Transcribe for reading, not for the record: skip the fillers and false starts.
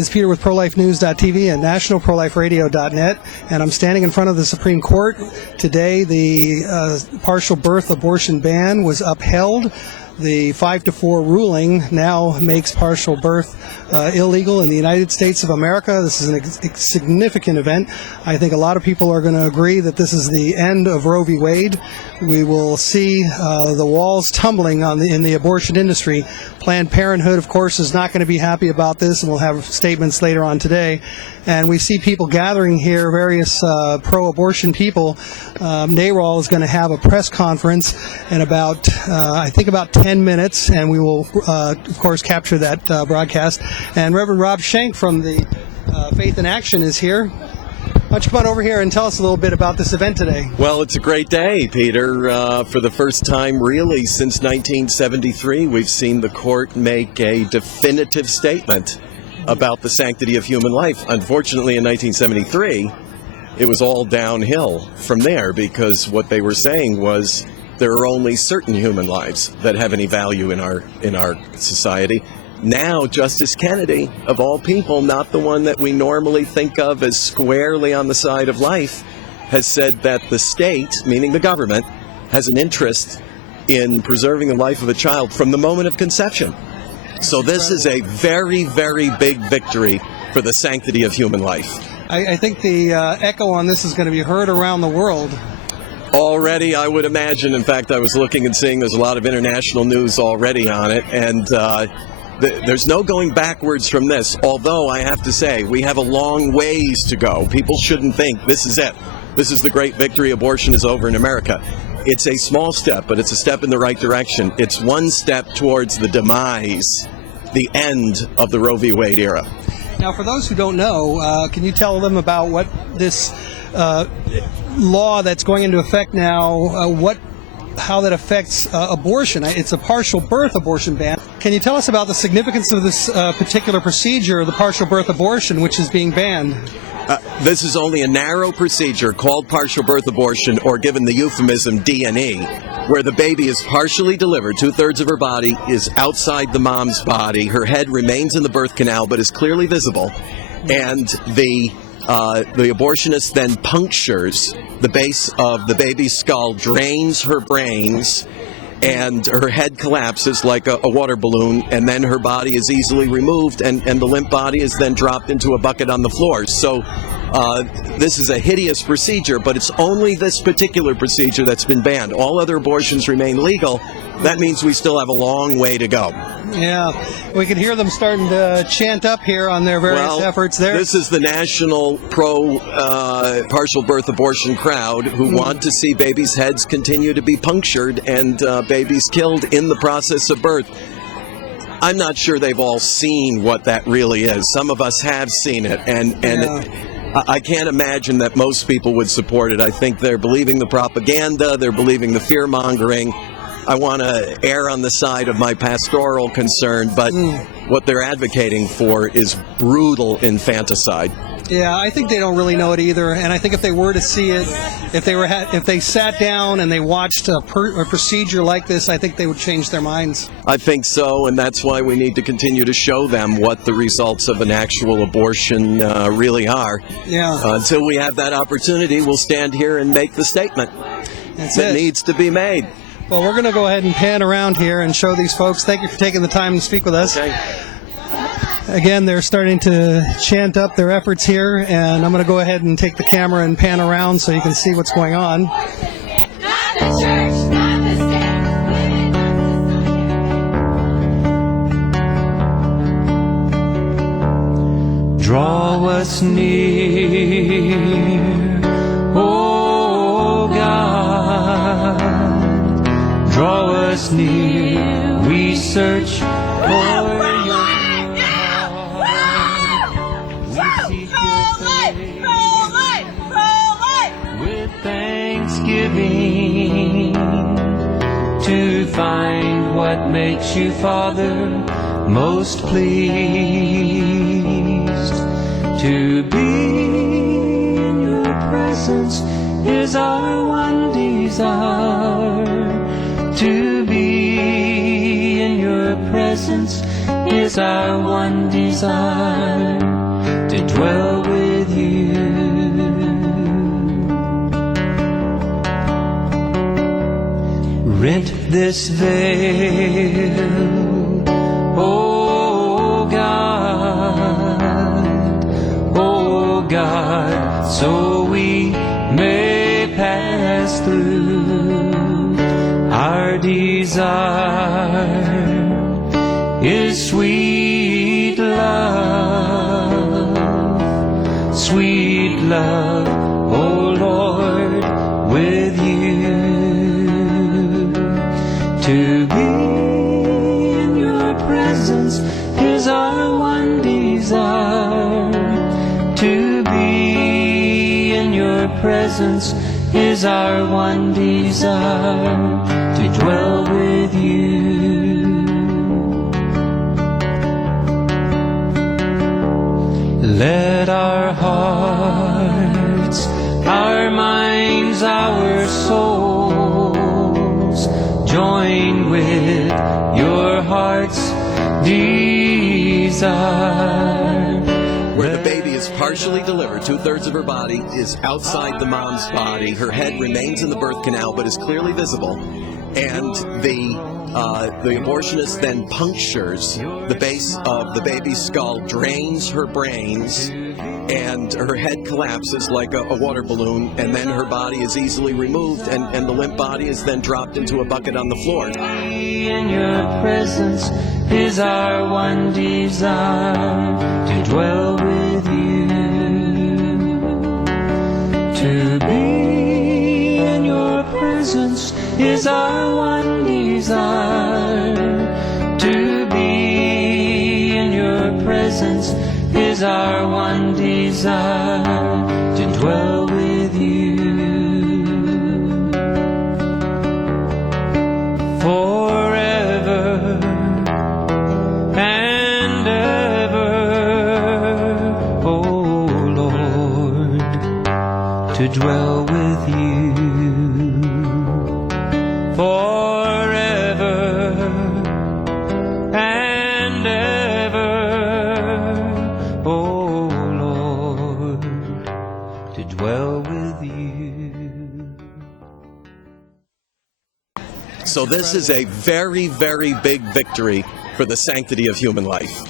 This is Peter with ProLifeNews.tv and NationalProLifeRadio.net, and I'm standing in front of the Supreme Court. Today, the partial birth abortion ban was upheld. The 5-4 ruling now makes partial birth illegal in the United States of America. This is a significant event. I think a lot of people are going to agree that this is the end of Roe v. Wade. We will see the walls tumbling in the abortion industry. Planned Parenthood, of course, is not going to be happy about this, and we'll have statements later on today. And we see people gathering here, various pro-abortion people. NARAL is going to have a press conference in about 10 minutes, and we will, of course, capture that broadcast. And Reverend Rob Schenck from the Faith in Action is here. Why don't you come on over here and tell us a little bit about this event today? Well, it's a great day, Peter. For the first time, really, since 1973, we've seen the court make a definitive statement about the sanctity of human life. Unfortunately, in 1973, it was all downhill from there, because what they were saying was there are only certain human lives that have any value in our society. Now, Justice Kennedy, of all people, not the one that we normally think of as squarely on the side of life, has said that the state, meaning the government, has an interest in preserving the life of a child from the moment of conception. So this is a very, very big victory for the sanctity of human life. I think the echo on this is going to be heard around the world. Already, I would imagine. In fact, I was looking and seeing there's a lot of international news already on it, and there's no going backwards from this, although I have to say we have a long ways to go. People shouldn't think this is it. This is the great victory. Abortion is over in America. It's a small step, but it's a step in the right direction. It's one step towards the demise, the end of the Roe v. Wade era. Now, for those who don't know, can you tell them about what this law that's going into effect now, how that affects abortion? It's a partial birth abortion ban. Can you tell us about the significance of this particular procedure, the partial birth abortion, which is being banned? This is only a narrow procedure called partial birth abortion, or given the euphemism D&E, where the baby is partially delivered. 2/3 of her body is outside the mom's body. Her head remains in the birth canal but is clearly visible. And the abortionist then punctures the base of the baby's skull, drains her brains, and her head collapses like a water balloon, and then her body is easily removed, and the limp body is then dropped into a bucket on the floor. So this is a hideous procedure, but it's only this particular procedure that's been banned. All other abortions remain legal. That means we still have a long way to go. Yeah, we can hear them starting to chant up here on their various efforts there. This is the national pro-partial birth abortion crowd who want to see babies' heads continue to be punctured and babies killed in the process of birth. I'm not sure they've all seen what that really is. Some of us have seen it, and I can't imagine that most people would support it. I think they're believing the propaganda, they're believing the fear-mongering. I want to err on the side of my pastoral concern, but what they're advocating for is brutal infanticide. Yeah, I think they don't really know it either, and I think if they were to see it, if they sat down and they watched a procedure like this, I think they would change their minds. I think so, and that's why we need to continue to show them what the results of an actual abortion really are. Yeah. Until we have that opportunity, we'll stand here and make the statement that needs to be made. Well, we're going to go ahead and pan around here and show these folks. Thank you for taking the time to speak with us. Okay. Again, they're starting to chant up their efforts here, and I'm going to go ahead and take the camera and pan around so you can see what's going on. Not the church, not the state. Draw us near, oh God. Draw us near, we search for your heart. We seek your face with thanksgiving to find what makes you, Father, most pleased. To be in your presence is our one desire. To be in your presence is our one desire, to dwell with you. Rent this veil, oh God, so we may pass through. Our desire is sweet love, oh Lord, with you. To be in your presence is our one desire. To be in your presence is our one desire, to dwell with you. Let our hearts, our minds, our souls join with your heart's desire. Where the baby is partially delivered, 2/3 of her body is outside the mom's body. Her head remains in the birth canal but is clearly visible. And the abortionist then punctures the base of the baby's skull, drains her brains, and her head collapses like a water balloon, and then her body is easily removed, and the limp body is then dropped into a bucket on the floor. In your presence is our one desire, to dwell with you. To be in your presence is our one desire. To be in your presence is our one desire, to dwell with you. Forever and ever, oh Lord, to dwell with you. Forever and ever, oh Lord, to dwell with you. So this is a very, very big victory for the sanctity of human life.